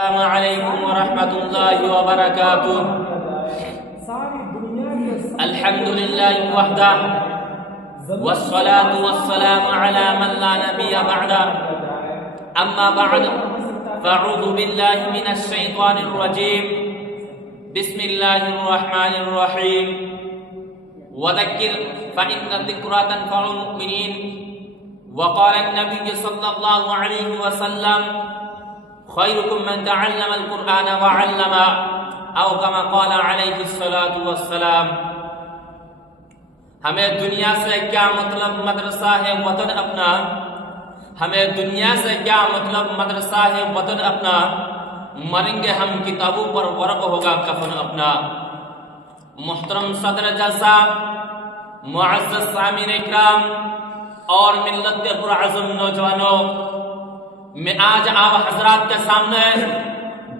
السلام علیکم ورحمۃ اللہ وبرکاتہ۔ الحمد للہ وحدہ والصلاة والسلام على من لا نبی بعدہ، اما بعد فاعوذ باللہ من الشیطان الرجیم، بسم اللہ الرحمن الرحیم۔ وذکر فإن الذکرى تنفع المؤمنین، وقال النبی صلی اللہ علیہ وسلم خیرکم من تعلم القرآن وعلمہ، او کما قال علیہ الصلاة والسلام۔ ہمیں دنیا سے کیا مطلب مدرسہ ہے وطن اپنا، ہمیں دنیا سے کیا مطلب مدرسہ ہے وطن اپنا، مریں گے ہم کتابوں پر ورق ہوگا کفن اپنا۔ محترم صدر جلسہ، معزز سامعین اکرام اور ملت کے پرعزم نوجوانوں، میں آج آپ حضرات کے سامنے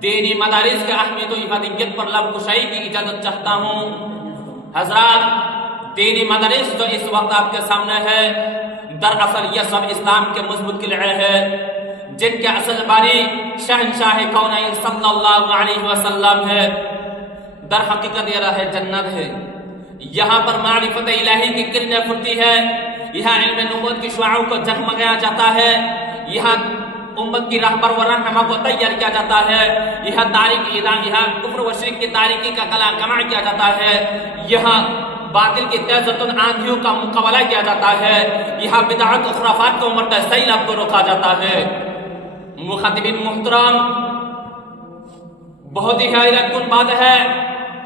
دینی مدارس کے اہمیت و افادیت پر لب کشائی کی اجازت چاہتا ہوں۔ حضرات، دینی مدارس جو اس وقت آپ کے سامنے ہے، دراصل یہ سب اسلام کے مضبوط قلعے ہیں، جن کے اصل بانی شہنشاہ کونین صلی اللہ علیہ وسلم ہے۔ در حقیقت یہ راہ جنت ہے، یہاں پر معرفت الہی کی کرنیں پھوٹتی ہے، یہاں علم نبوت کی شعاعوں کو جگمگایا جاتا ہے، یہاں امت کی رہبر و رہنما کو تیار کیا جاتا ہے، یہاں یہاں کفر و شرک کی تاریکی کا کلا کما کیا جاتا ہے، یہاں باطل کی تیزتن آندھیوں کا مقابلہ کیا جاتا ہے، یہاں بدعت و خرافات کو مرتع سیلاب کو روکا جاتا ہے۔ مخاطبین محترم، بہت ہی حیرت کن بات ہے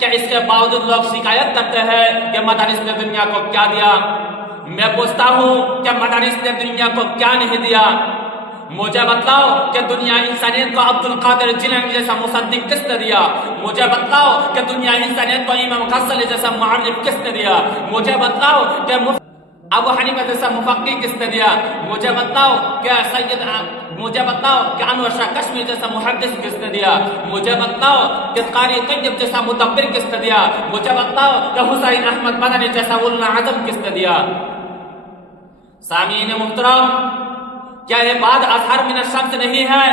کہ اس کے باوجود لوگ شکایت کرتے ہیں کہ مدارس نے دنیا کو کیا دیا۔ میں پوچھتا ہوں کہ مدارس نے دنیا کو کیا نہیں دیا؟ مجھے بتلاؤ کہ دنیا انسانیت کو عبد القادر جیلانی جیسا مصدق کس نے دیا؟ مجھے بتلاؤ کہ دنیا انسانیت کو امام غزالی جیسا معرف کس نے دیا؟ مجھے بتلاؤ کہ ابو حنیفہ جیسا مفقی کس نے دیا؟ مجھے بتلاؤ کہ انور شاہ کشمیر جیسا محدث کس نے دیا؟ مجھے بتلاؤ کہ قاری طیب جیسا مدبر کس نے دیا؟ مجھے بتلاؤ کہ حسین احمد مدنی جیسا علماء اعظم کس نے دیا؟ سامعین محترم، کیا یہ بات اظہر من الشمس نہیں ہے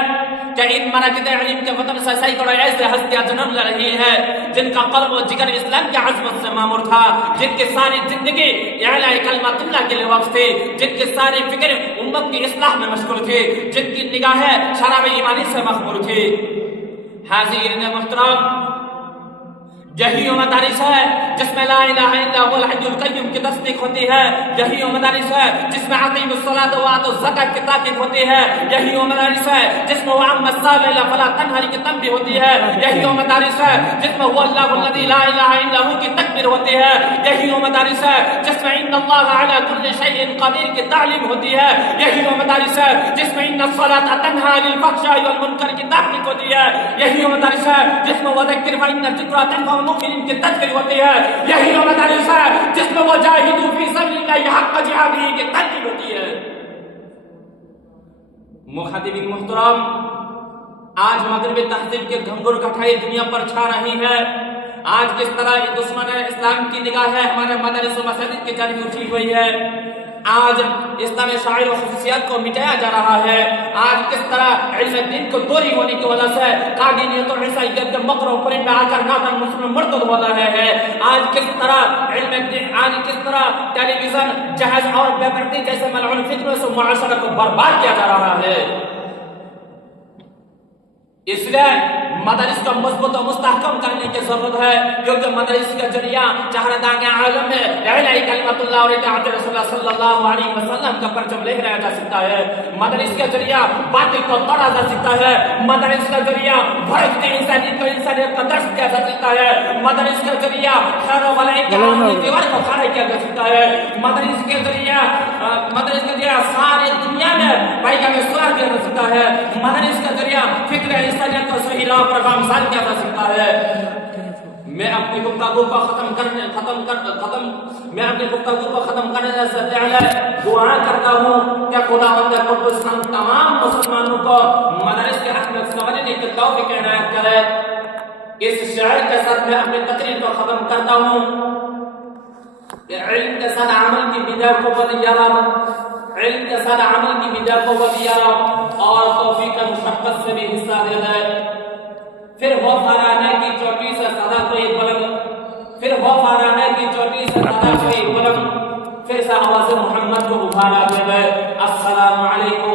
کہ ان مراکز علم کے وطن سے سینکڑوں ایسے ہستیاں جنم لے رہی ہیں جن کا قلب و جگر اسلام کی عظمت سے معمور تھا، جن کی ساری زندگی اعلاء کلمت اللہ کے لیے وقف تھی، جن کی ساری فکر امت کی اصلاح میں مشغول تھی، جن کی نگاہیں شراب ایمانی سے مخمور تھی۔ حاضرین محترم، یہی وہ مدارس ہے جس میں لا الہ الا هو الحی القیوم کی تصدیق ہوتی ہے، یہی وہ مدارس ہے جس میں اقیموا الصلاۃ وآتوا الزکاۃ کی تاکید ہوتی ہے، یہی وہ مدارس ہے جس میں واما السائل فلا تنہر کی تنبیہ ہوتی ہے، یہی وہ مدارس ہے جس میں هو اللہ الذی لا الہ الا هو کی تکبیر ہوتی ہے، یہی وہ مدارس ہے جس میں ان اللہ علی کل شیء قدیر کی تعلیم ہوتی ہے، یہی وہ مدارس ہے جس میں ان الصلاۃ تنہی عن الفحشاء والمنکر کی تحقیق ہوتی ہے، یہی وہ مدارس ہے جس میں وذکر فإن الذکریٰ تنفع المؤمنین کی تذکیر ہوتی ہے، یہی وہ مدارس ہے جس میں وجاہدوا فی سبیل اللہ حق جہادہ کی تلقین ہوتی ہے۔ مخاطبین محترم، آج مغربی تہذیب کے گھنگور کٹھائی دنیا پر چھا رہی ہے۔ آج کس طرح یہ دشمن اسلام کی نگاہیں ہمارے مدارس و مساجد کی جانب اٹھی ہوئی ہے، آج اسلامی شاعر و خصوصیات کو مٹایا جا رہا ہے، آج کس طرح علم دین کو دوری ہونے کی وجہ سے قادینیت اور عیسائیت کے مکر و فریب میں آ کر نادان مسلم مرتد ہو رہے ہیں، آج کس طرح علم دین، آج کس طرح ٹیلی ویژن، جہاز اور بے پردگی جیسے ملعون فکروں سے معاشرے کو برباد کیا جا رہا ہے۔ اس لیے مدارس کو مضبوط و مستحکم کرنے کی ضرورت ہے، کیونکہ مدارس کا ذریعہ چہردانِ عالم میں اعلاء کلمت اللہ اور اطاعت رسول اللہ صلی اللہ علیہ وسلم کا پرچم لہرایا جا سکتا ہے، مدارس کا ذریعہ باطل کو توڑا جا سکتا ہے، مدارس کا ذریعہ بھڑکتی انسانیت کو انسانیت کا درس دیا جا سکتا ہے، مدارس کا ذریعہ خیر و بھلائی کے دیوار کو کھڑا کیا جا سکتا ہے، مدارس کے ذریعہ ساری دنیا میں پیغام اسلام دیا جا سکتا ہے، مدارس کا ذریعہ فکر انسانیت کو صحیح راہ پر گامزن کیا جا سکتا ہے۔ میں اپنی گفتگو کو ختم کرنے سے پہلے دعا کرتا ہوں کہ خداوند قدوس ہم تمام مسلمانوں کو مدارس کے اہمیت سمجھنے کی توفیق عنایت کرے۔ اس شعر کے ساتھ میں اپنی تقریر کو ختم کرتا ہوں کہ علم کے ساتھ عمل کی بداية قوة يا رب، علم کے ساتھ عمل کی بداية قوة يا رب، اور توفیق مشقت سے بھی حصہ دے دے۔ پھر ہو فارانے کی چوٹی سے صدا کوئی بلند، پھر ہو فارانے کی چوٹی سے صدا کوئی بلند، پھر سے آواز محمد کو ابھارا دے گئے، السلام علیکم